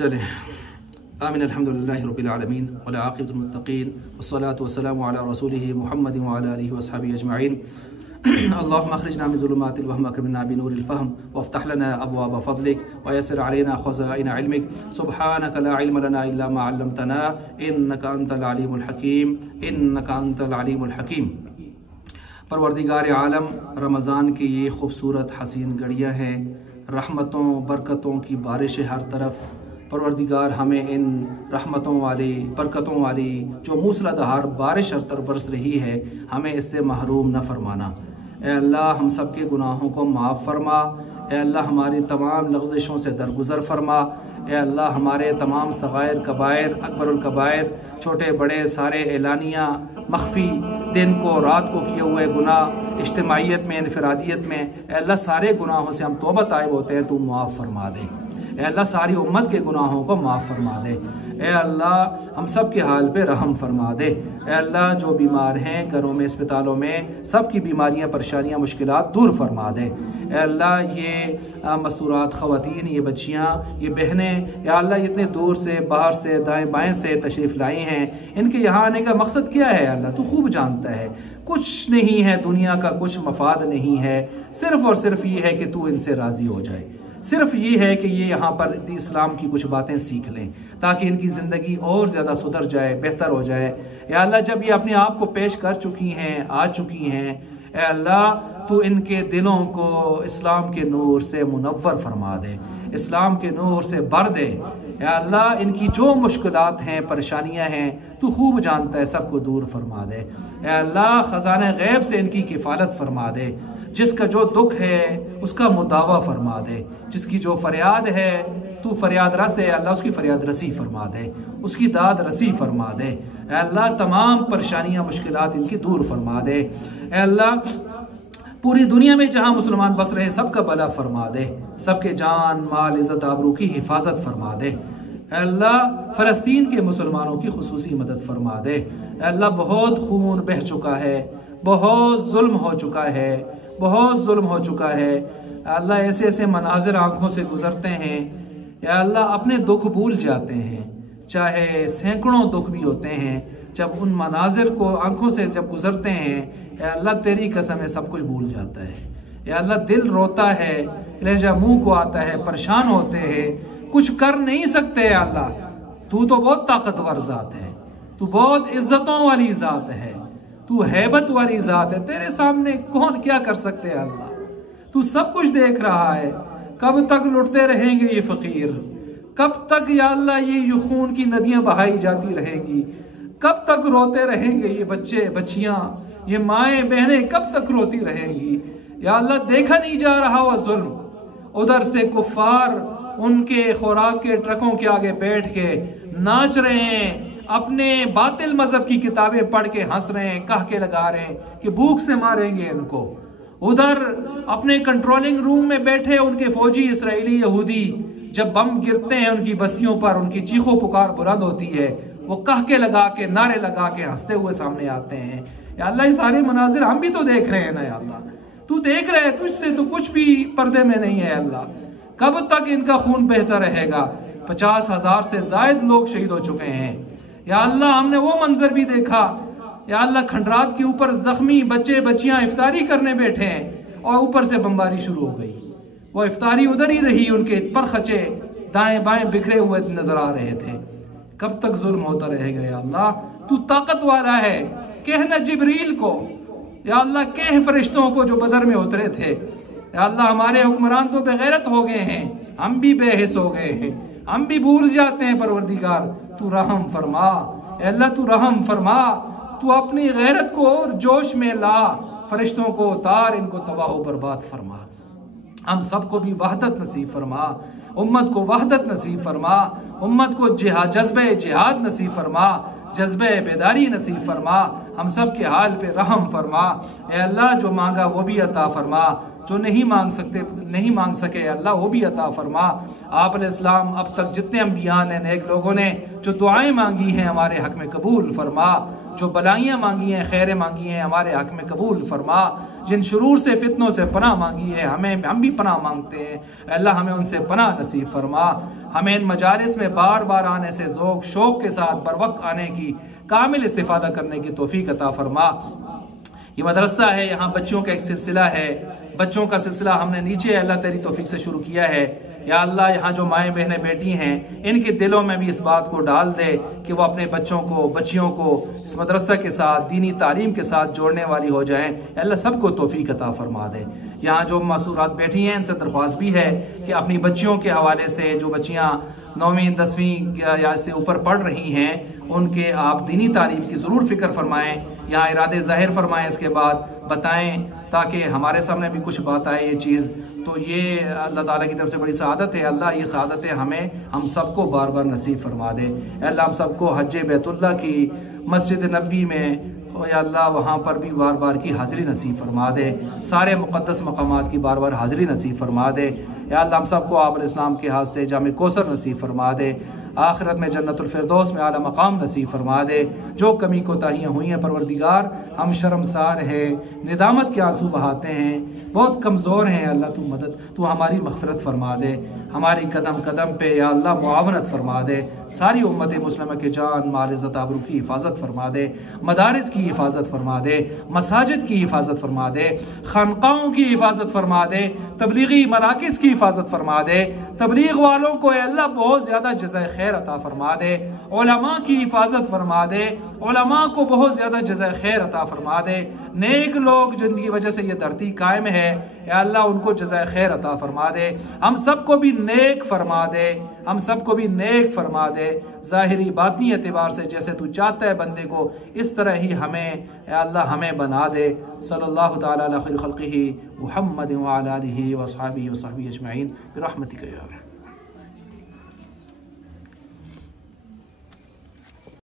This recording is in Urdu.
چلیں آمین الحمدللہ رب العالمین والعاقبۃ للمتقین والصلاة والسلام علی رسولہ محمد وعلی آلہ وصحبہ اجمعین اللہم اخرجنا من ظلمات الوہم واکرمنا بنور الفہم وافتح لنا ابواب فضلک ویسر علینا خزائن علمک سبحانک لا علم لنا الا ما علمتنا انک انت العلیم الحکیم انک انت العلیم الحکیم۔ پروردگار عالم، رمضان کی یہ خوبصورت حسین گھڑیاں ہیں، رحمتوں برکتوں کی بارشیں ہر طرف۔ پروردگار ہمیں ان رحمتوں والی برکتوں والی جو موسلا دھار بارش ہر طرف برس رہی ہے، ہمیں اس سے محروم نہ فرمانا۔ اے اللہ ہم سب کے گناہوں کو معاف فرما، اے اللہ ہماری تمام لغزشوں سے درگزر فرما، اے اللہ ہمارے تمام صغائر کبائر اکبر الکبائر چھوٹے بڑے سارے اعلانیہ مخفی دن کو رات کو کیے ہوئے گناہ اجتماعیت میں انفرادیت میں، اے اللہ سارے گناہوں سے ہم توبہ طائب ہوتے ہیں، تو معاف فرما دے۔ اے اللہ ساری امت کے گناہوں کو معاف فرما دے۔ اے اللہ ہم سب کے حال پہ رحم فرما دے۔ اے اللہ جو بیمار ہیں گھروں میں اسپتالوں میں، سب کی بیماریاں پریشانیاں مشکلات دور فرما دے۔ اے اللہ یہ مستورات خواتین، یہ بچیاں، یہ بہنیں، یا اللہ اتنے دور سے باہر سے دائیں بائیں سے تشریف لائی ہیں، ان کے یہاں آنے کا مقصد کیا ہے اللہ تو خوب جانتا ہے۔ کچھ نہیں ہے دنیا کا، کچھ مفاد نہیں ہے، صرف اور صرف یہ ہے کہ تو ان سے راضی ہو جائے، صرف یہ ہے کہ یہ یہاں پر اسلام کی کچھ باتیں سیکھ لیں تاکہ ان کی زندگی اور زیادہ سدھر جائے، بہتر ہو جائے۔ یا اللہ جب یہ اپنے آپ کو پیش کر چکی ہیں، آ چکی ہیں، اے اللہ تو ان کے دلوں کو اسلام کے نور سے منور فرما دے، اسلام کے نور سے بھر دے۔ اے اللہ ان کی جو مشکلات ہیں پریشانیاں ہیں تو خوب جانتا ہے، سب کو دور فرما دے۔ اے اللہ خزانہ غیب سے ان کی کفالت فرما دے، جس کا جو دکھ ہے اس کا مداوع فرما دے، جس کی جو فریاد ہے تو فریاد رس ہے اللہ اس کی فریاد رسی فرما دے، اس کی داد رسی فرما دے۔ اے اللہ تمام پریشانیاں مشکلات ان کی دور فرما دے۔ اے اللہ پوری دنیا میں جہاں مسلمان بس رہے سب کا بھلا فرما دے، سب کے جان مال عزت آبرو کی حفاظت فرما دے۔ اے اللہ فلسطین کے مسلمانوں کی خصوصی مدد فرما دے۔ اے اللہ بہت خون بہہ چکا ہے، بہت ظلم ہو چکا ہے، بہت ظلم ہو چکا ہے۔ اللہ ایسے ایسے مناظر آنکھوں سے گزرتے ہیں، یا اللہ اپنے دکھ بھول جاتے ہیں، چاہے سینکڑوں دکھ بھی ہوتے ہیں، جب ان مناظر کو آنکھوں سے جب گزرتے ہیں، اے اللہ تیری قسم ہے سب کچھ بھول جاتا ہے۔ یا اللہ دل روتا ہے، لہجہ منہ کو آتا ہے، پریشان ہوتے ہیں، کچھ کر نہیں سکتے۔ اے اللہ تو بہت طاقتور ذات ہے، تو بہت عزتوں والی ذات ہے، تو ہیبت والی ذات ہے، تیرے سامنے کون کیا کر سکتے ہیں اللہ؟ تو سب کچھ دیکھ رہا ہے۔ کب تک لٹتے رہیں گے یہ فقیر؟ کب تک یا اللہ یہ خون کی ندیاں بہائی جاتی رہیں گی؟ کب تک روتے رہیں گے یہ بچے بچیاں، یہ مائیں بہنیں کب تک روتی رہیں گی؟ یا اللہ دیکھا نہیں جا رہا وہ ظلم، ادھر سے کفار ان کے خوراک کے ٹرکوں کے آگے بیٹھ کے ناچ رہے ہیں، اپنے باطل مذہب کی کتابیں پڑھ کے ہنس رہے ہیں، کہہ کے لگا رہے ہیں کہ بھوک سے ماریں گے ان کو۔ ادھر اپنے کنٹرولنگ روم میں بیٹھے ان کے فوجی اسرائیلی یہودی جب بم گرتے ہیں ان کی بستیوں پر، ان کی چیخو پکار بلند ہوتی ہے، وہ کہہ کے لگا کے نعرے لگا کے ہنستے ہوئے سامنے آتے ہیں۔ یا اللہ یہ سارے مناظر ہم بھی تو دیکھ رہے ہیں نا، یا اللہ تو دیکھ رہے، تجھ سے تو کچھ بھی پردے میں نہیں ہے۔ اللہ کب تک ان کا خون بہتا رہے گا؟ 50,000 سے زائد لوگ شہید ہو چکے ہیں۔ یا اللہ ہم نے وہ منظر بھی دیکھا، یا اللہ کھنڈرات کے اوپر زخمی بچے بچیاں افطاری کرنے بیٹھے ہیں اور اوپر سے بمباری شروع ہو گئی، وہ افطاری ادھر ہی رہی، ان کے پر خچے دائیں بائیں بکھرے ہوئے نظر آ رہے تھے۔ کب تک ظلم ہوتا رہے گا؟ یا اللہ تو طاقت والا ہے، کہنا جبریل کو، یا اللہ کہہ فرشتوں کو جو بدر میں اترے تھے، یا اللہ ہمارے حکمران تو بے غیرت ہو گئے ہیں، ہم بھی بے حس ہو گئے ہیں، ہم بھی بھول جاتے ہیں۔ پروردگار تو رحم فرما، اے اللہ تو رحم فرما، تو اپنی غیرت کو اور جوش میں لا، فرشتوں کو اتار، ان کو تباہ و برباد فرما۔ ہم سب کو بھی وحدت نصیب فرما، امت کو وحدت نصیب فرما، امت کو جذبہ جہاد نصیب فرما، جذبہ بیداری نصیب فرما، ہم سب کے حال پہ رحم فرما۔ اے اللہ جو مانگا وہ بھی عطا فرما، جو نہیں مانگ سکے اللہ وہ بھی عطا فرما۔ آپ علیہ السلام اب تک جتنے انبیاء نے نیک لوگوں نے جو دعائیں مانگی ہیں ہمارے حق میں قبول فرما، جو بلائیاں مانگی ہیں خیریں مانگی ہیں ہمارے حق میں قبول فرما، جن شرور سے فتنوں سے پناہ مانگی ہے ہم بھی پناہ مانگتے ہیں، اللہ ہمیں ان سے پناہ نصیب فرما۔ ہمیں ان مجالس میں بار بار آنے سے ذوق شوق کے ساتھ بر وقت آنے کی کامل استفادہ کرنے کی توفیق عطا فرما۔ یہ مدرسہ ہے، یہاں بچوں کا ایک سلسلہ ہے، بچوں کا سلسلہ ہم نے نیچے اللہ تیری توفیق سے شروع کیا ہے۔ یا اللہ یہاں جو مائیں بہنیں بیٹی ہیں ان کے دلوں میں بھی اس بات کو ڈال دے کہ وہ اپنے بچوں کو بچیوں کو اس مدرسہ کے ساتھ دینی تعلیم کے ساتھ جوڑنے والی ہو جائیں۔ اللہ سب کو توفیق عطا فرما دے۔ یہاں جو معصورات بیٹھی ہیں ان سے درخواست بھی ہے کہ اپنی بچیوں کے حوالے سے جو بچیاں 9ویں 10ویں یا اس سے اوپر پڑھ رہی ہیں ان کے آپ دینی تعلیم کی ضرور فکر فرمائیں، یہاں ارادے ظاہر فرمائیں، اس کے بعد بتائیں تاکہ ہمارے سامنے بھی کچھ بات آئے یہ چیز۔ تو یہ اللہ تعالیٰ کی طرف سے بڑی سعادت ہے، اللہ یہ سعادتیں ہم سب کو بار بار نصیب فرما دے۔ اے اللہ ہم سب کو حج بیت اللہ کی مسجد نبوی میں یا اللہ وہاں پر بھی بار بار کی حاضری نصیب فرما دے، سارے مقدس مقامات کی بار بار حاضری نصیب فرما دے۔ یا اللہ ہم سب کو آپ علیہ السلام کے ہاتھ سے جامع کوثر نصیب فرما دے، آخرت میں جنت الفردوس میں اعلیٰ مقام نصیب فرما دے۔ جو کمی کوتاہیاں ہوئی ہیں پروردگار ہم شرمسار ہیں، ندامت کے آنسو بہاتے ہیں، بہت کمزور ہیں، اللہ تو ہماری مغفرت فرما دے، ہماری قدم قدم پہ یا اللہ معاونت فرما دے، ساری امت مسلمہ کے جان مال عزت آبرو کی حفاظت فرما دے، مدارس کی حفاظت فرما دے، مساجد کی حفاظت فرما دے، خانقاہوں کی حفاظت فرما دے، تبلیغی مراکز کی حفاظت فرما دے، تبلیغ والوں کو اے اللہ بہت زیادہ جزائے خیر عطا فرما دے، علماء کی حفاظت فرما دے، علماء کو بہت زیادہ جزائے خیر عطا فرما دے، نیک لوگ جن کی وجہ سے یہ دھرتی قائم ہے اے اللہ ان کو جزائے خیر عطا فرما دے، ہم سب کو بھی نیک فرما دے، ہم سب کو بھی نیک فرما دے، ظاہری باطنی اعتبار سے جیسے تو چاہتا ہے بندے کو اس طرح ہی ہمیں اے اللہ ہمیں بنا دے۔ صلی اللہ تعالی علی خیر خلقہ محمد وعلی آلہ وصحبہ اجمعین برحمتک یا ارحم۔